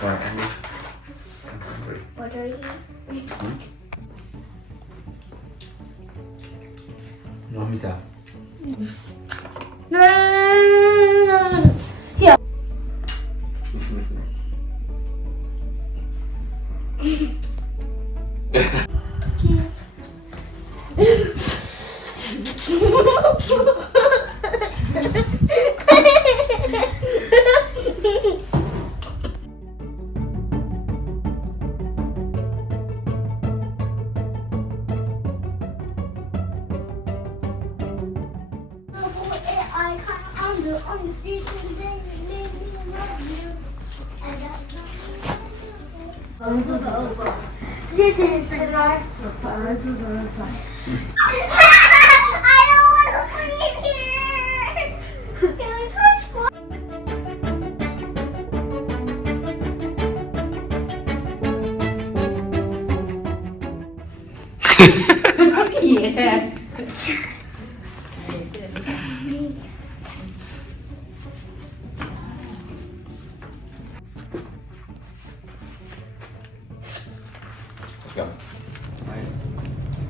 What, Andy? I'm hungry. What are you eating? Nomisa. No. Here. Cheers. This is an art I don't want to sleep here. It was much fun. Yeah. Let's go.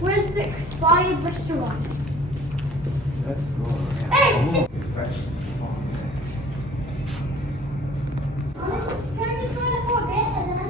Where's the expired restaurant? Let's go. Hey, It's fresh. Can I just go in for a bit and then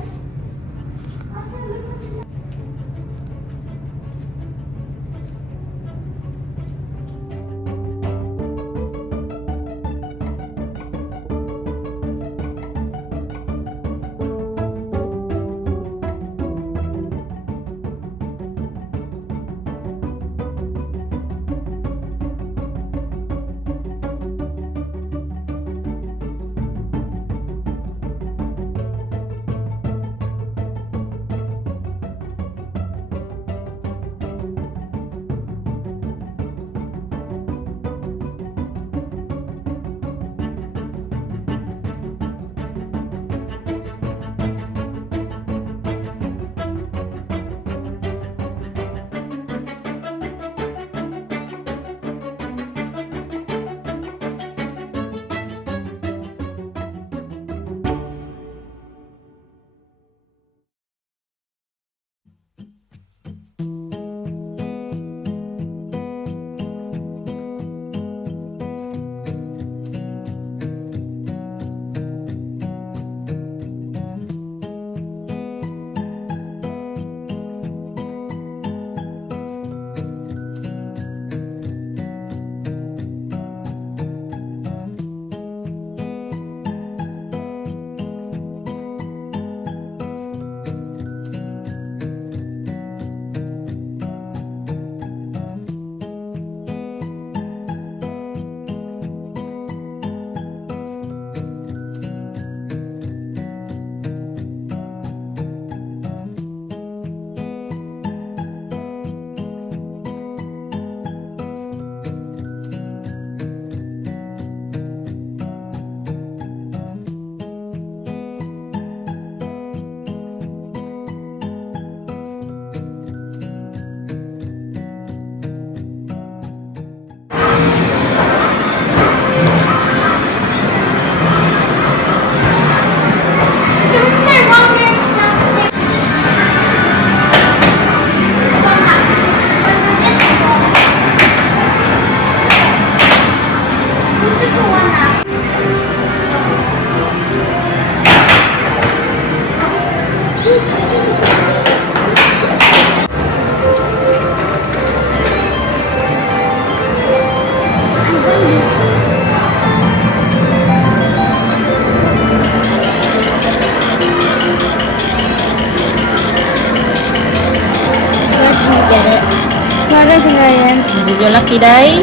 Is it your lucky day?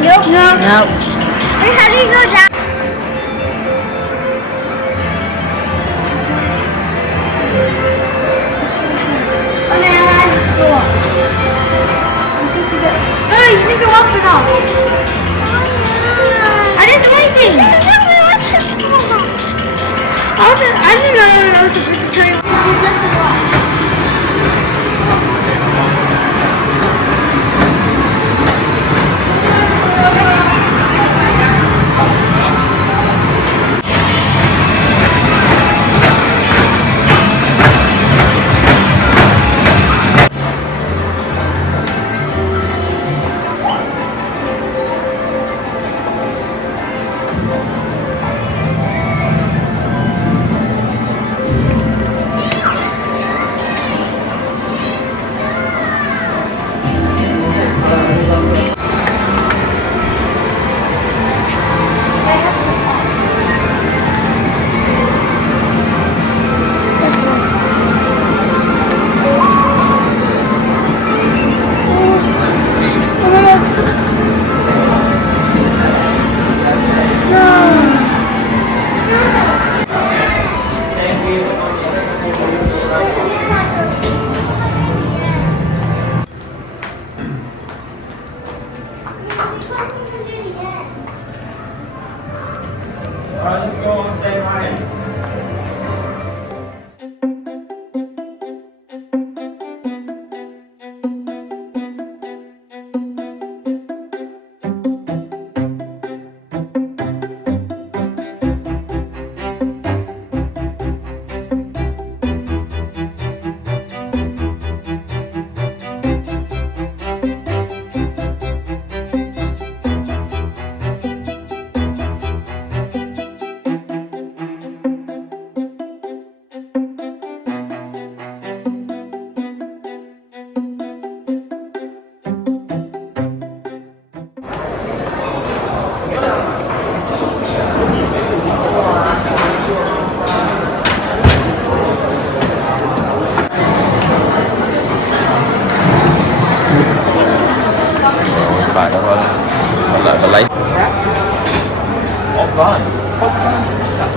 Nope. No. Wait, how do you go down? Oh, now I have to go up. Oh, you can go up and up. I didn't do anything. I didn't know I was supposed to tell you. Alright, let's go on say hi. Bài đó thôi lại và lấy hot buns sao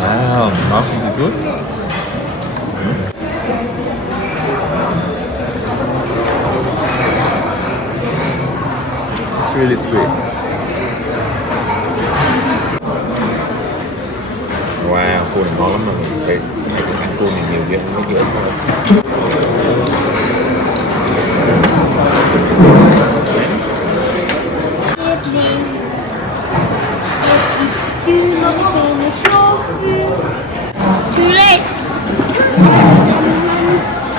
Wow, muffins are good. It's really sweet. Wow, cua này ngon lắm mà mình phải ăn cua này nhiều vậy mới dễ thôi. Do not finish your food. Too late.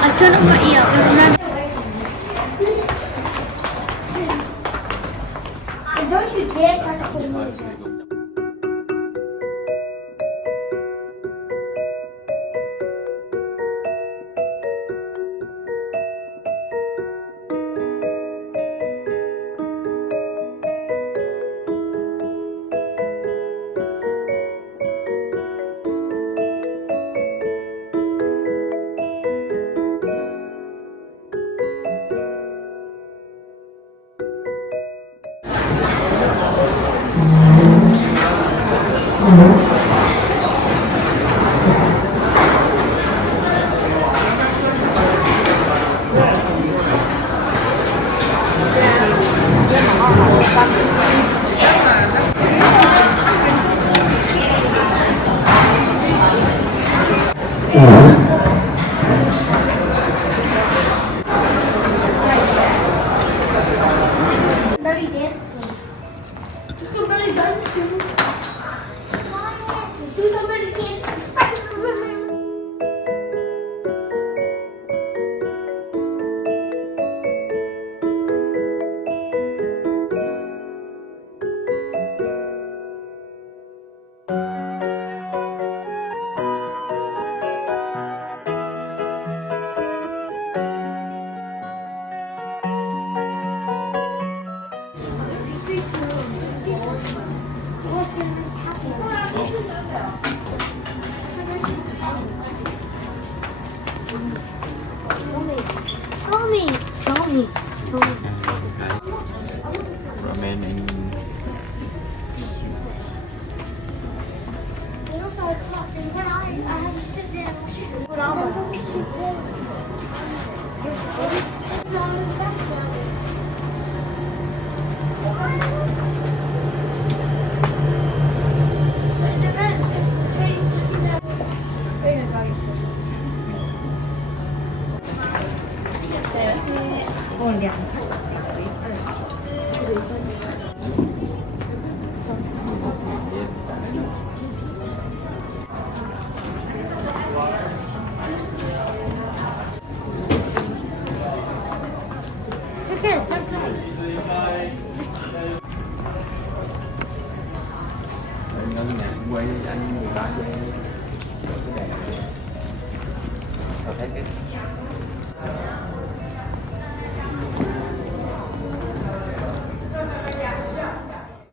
I turned up my ear. Don't you dare try to put it on. Belly dancing. Let's go belly dancing. Let's do some belly dancing. Tell me. Ramen in You know, so I caught and then I had to sit there and watch it. Put on ngon nè, quay anh người ta quay. Sao thấy cái